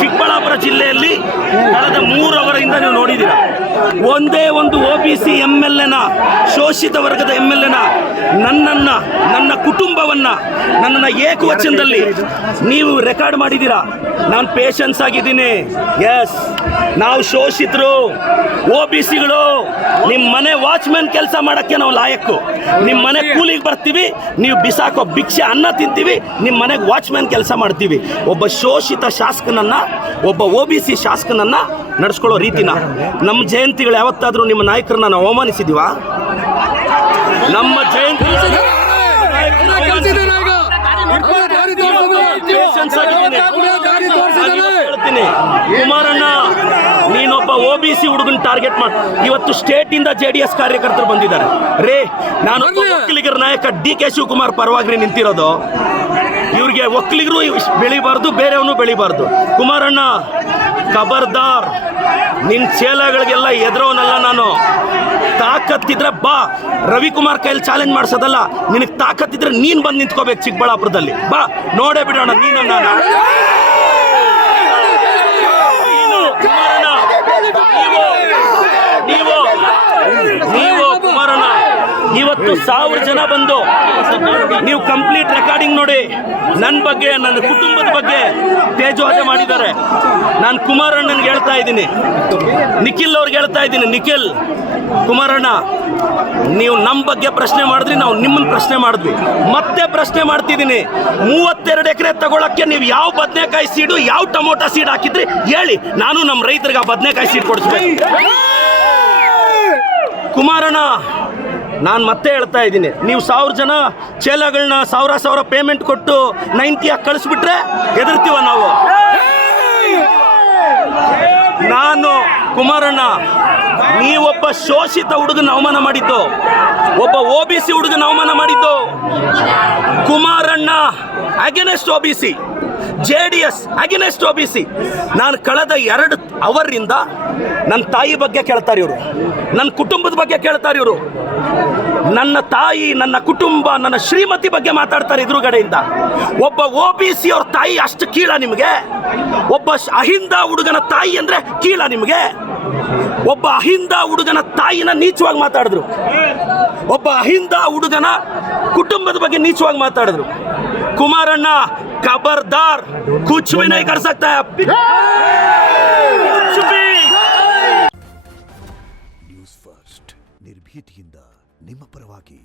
ಚಿಕ್ಕಬಳ್ಳಾಪುರ ಜಿಲ್ಲೆಯಲ್ಲಿ ಕಳೆದ 3 ಅವರಿಂದ ನೀವು ನೋಡಿದ್ದೀರಾ. ಒಂದೇ ಒಂದು OBC MLA ಶೋಷಿತ ವರ್ಗದ MLA ನನ್ನನ್ನು, ನನ್ನ ಕುಟುಂಬವನ್ನು, ನನ್ನನ್ನು ಏಕವಚನದಲ್ಲಿ ನೀವು ರೆಕಾರ್ಡ್ ಮಾಡಿದ್ದೀರಾ. ನಾನು ಪೇಷನ್ಸ್ ಆಗಿದ್ದೀನಿ. ಎಸ್, ನಾವು ಶೋಷಿತರು, OBCಗಳು. ನಿಮ್ಮ ಮನೆ ವಾಚ್ಮ್ಯಾನ್ ಕೆಲಸ ಮಾಡೋಕ್ಕೆ ನಾವು ಲಾಯಕ್ಕು. ನಿಮ್ಮ ಮನೆ ಕೂಲಿಗೆ ಬರ್ತೀವಿ, ನೀವು ಬಿಸಾಕೋ ಭಿಕ್ಷೆ ಅನ್ನ ತಿಂತೀವಿ, ನಿಮ್ಮ ಮನೆಗೆ ವಾಚ್ಮ್ಯಾನ್ ಕೆಲಸ ಮಾಡ್ತೀವಿ. ಒಬ್ಬ ಶೋಷಿತ ಶಾಸಕನನ್ನು, ಒಬ್ಬ OBC ಶಾಸಕನನ್ನು ನಡೆಸ್ಕೊಳ್ಳೋ ರೀತಿನ ನಮ್ಮ ಜಯಂತಿಗಳು ಯಾವತ್ತಾದರೂ ನಿಮ್ಮ ನಾಯಕರನ್ನ ನಾವು ಅವಮಾನಿಸಿದೀವಾ? ನಮ್ಮ ಜಯಂತಿ ಕುಮಾರಣ್ಣ, ನೀನೊಬ್ಬ OBC ಹುಡುಗನ ಟಾರ್ಗೆಟ್ ಮಾಡಿ ಇವತ್ತು ಸ್ಟೇಟ್ ಇಂದ JDS ಕಾರ್ಯಕರ್ತರು ಬಂದಿದ್ದಾರೆ. ರೇ, ನಾನು ಒಕ್ಕಲಿಗರ ನಾಯಕ DK ಶಿವಕುಮಾರ್ ಪರವಾಗಿ ನಿಂತಿರೋದು. ಇವ್ರಿಗೆ ಒಕ್ಕಲಿಗರು ಬೆಳಿಬಾರ್ದು, ಬೇರೆಯವನು ಬೆಳಿಬಾರ್ದು. ಕುಮಾರಣ್ಣ, ಖಬರ್ದಾರ್, ನಿನ್ನ ಚೇಲಗಳಿಗೆಲ್ಲ ಎದುರೋನಲ್ಲ ನಾನು. ತಾಕತ್ತಿದ್ರೆ ಬಾ, ರವಿಕುಮಾರ್ ಕೈಯಲ್ಲಿ ಚಾಲೆಂಜ್ ಮಾಡಿಸೋದಲ್ಲ. ನಿನಗೆ ತಾಕತ್ತಿದ್ರೆ ನೀನು ಬಂದು ನಿಂತ್ಕೋಬೇಕು ಚಿಕ್ಕಬಳ್ಳಾಪುರದಲ್ಲಿ. ಬಾ, ನೋಡೇ ಬಿಡೋಣ ನೀನು ನಾನು. ನೀವು ಕುಮಾರಣ್ಣ, ಇವತ್ತು 1000 ಜನ ಬಂದು ನೀವು ಕಂಪ್ಲೀಟ್ ರೆಕಾರ್ಡಿಂಗ್ ನೋಡಿ, ನನ್ನ ಬಗ್ಗೆ, ನನ್ನ ಕುಟುಂಬದ ಬಗ್ಗೆ ತೇಜೋವಧೆ ಮಾಡಿದ್ದಾರೆ. ನಾನು ಕುಮಾರಣ್ಣನಿಗೆ ಹೇಳ್ತಾ ಇದ್ದೀನಿ, ನಿಖಿಲ್ ಅವ್ರಿಗೆ ಹೇಳ್ತಾ ಇದ್ದೀನಿ, ನಿಖಿಲ್, ಕುಮಾರಣ್ಣ, ನೀವು ನಮ್ಮ ಬಗ್ಗೆ ಪ್ರಶ್ನೆ ಮಾಡಿದ್ರಿ, ನಾವು ನಿಮ್ಮನ್ನು ಪ್ರಶ್ನೆ ಮಾಡಿದ್ವಿ. ಮತ್ತೆ ಪ್ರಶ್ನೆ ಮಾಡ್ತಿದ್ದೀನಿ, 32 ಎಕರೆ ತಗೊಳಕ್ಕೆ ನೀವು ಯಾವ ಬದನೆಕಾಯಿ ಸೀಡು, ಯಾವ ಟೊಮೊಟೊ ಸೀಡ್ ಹಾಕಿದ್ರಿ ಹೇಳಿ. ನಾನು ನಮ್ಮ ರೈತರಿಗೆ ಆ ಬದನೆಕಾಯಿ ಸೀಡ್ ಕೊಡಿಸ್ಬೇಕು. ಕುಮಾರಣ್ಣ, ನಾನು ಮತ್ತೆ ಹೇಳ್ತಾ ಇದ್ದೀನಿ, ನೀವು 1000 ಜನ ಚೇಲಗಳನ್ನ 1000 ಪೇಮೆಂಟ್ ಕೊಟ್ಟು 90 ಕಳಿಸ್ಬಿಟ್ರೆ ಹೆದರ್ತೀವ ನಾವು. ನಾನು ಕುಮಾರಣ್ಣ, ನೀವೊಬ್ಬ ಶೋಷಿತ ಹುಡುಗನ ಅವಮಾನ ಮಾಡಿದ್ದು, ಒಬ್ಬ OBC ಹುಡುಗನ ಅವಮಾನ ಮಾಡಿದ್ದು. ಕುಮಾರಣ್ಣ against OBC, JDS against OBC. ನಾನು ಕಳೆದ 2 ಅವರಿಂದ ನನ್ನ ತಾಯಿ ಬಗ್ಗೆ ಕೇಳ್ತಾರೆ ಇವರು, ನನ್ನ ಕುಟುಂಬದ ಬಗ್ಗೆ ಕೇಳ್ತಾರೆ ಇವರು. ನನ್ನ ತಾಯಿ, ನನ್ನ ಕುಟುಂಬ, ನನ್ನ ಶ್ರೀಮತಿ ಬಗ್ಗೆ ಮಾತಾಡ್ತಾರೆ ಎದುರುಗಡೆಯಿಂದ. ಒಬ್ಬ OBC ಅವ್ರ ತಾಯಿ ಅಷ್ಟು ಕೀಳ ನಿಮಗೆ? ಒಬ್ಬ ಅಹಿಂದ ಹುಡುಗನ ತಾಯಿ ಅಂದ್ರೆ ಕೀಳ ನಿಮಗೆ? ಒಬ್ಬ ಅಹಿಂದ ಹುಡುಗನ ತಾಯಿನ ನೀಚವಾಗಿ ಮಾತಾಡಿದ್ರು, ಒಬ್ಬ ಅಹಿಂದ ಹುಡುಗನ ಕುಟುಂಬದ ಬಗ್ಗೆ ನೀಚವಾಗಿ ಮಾತಾಡಿದ್ರು. ಕುಮಾರಣ್ಣ, ಖಬರ್ದಾರ್, ಕುಚ್ ಭಿ ನಹೀ ಕರ್ ಸಕ್ತಾ ಹೈ. ನ್ಯೂಸ್ ಫಸ್ಟ್, ನಿರ್ಭೀತಿಯಿಂದ ನಿಮ್ಮ ಪರವಾಗಿ.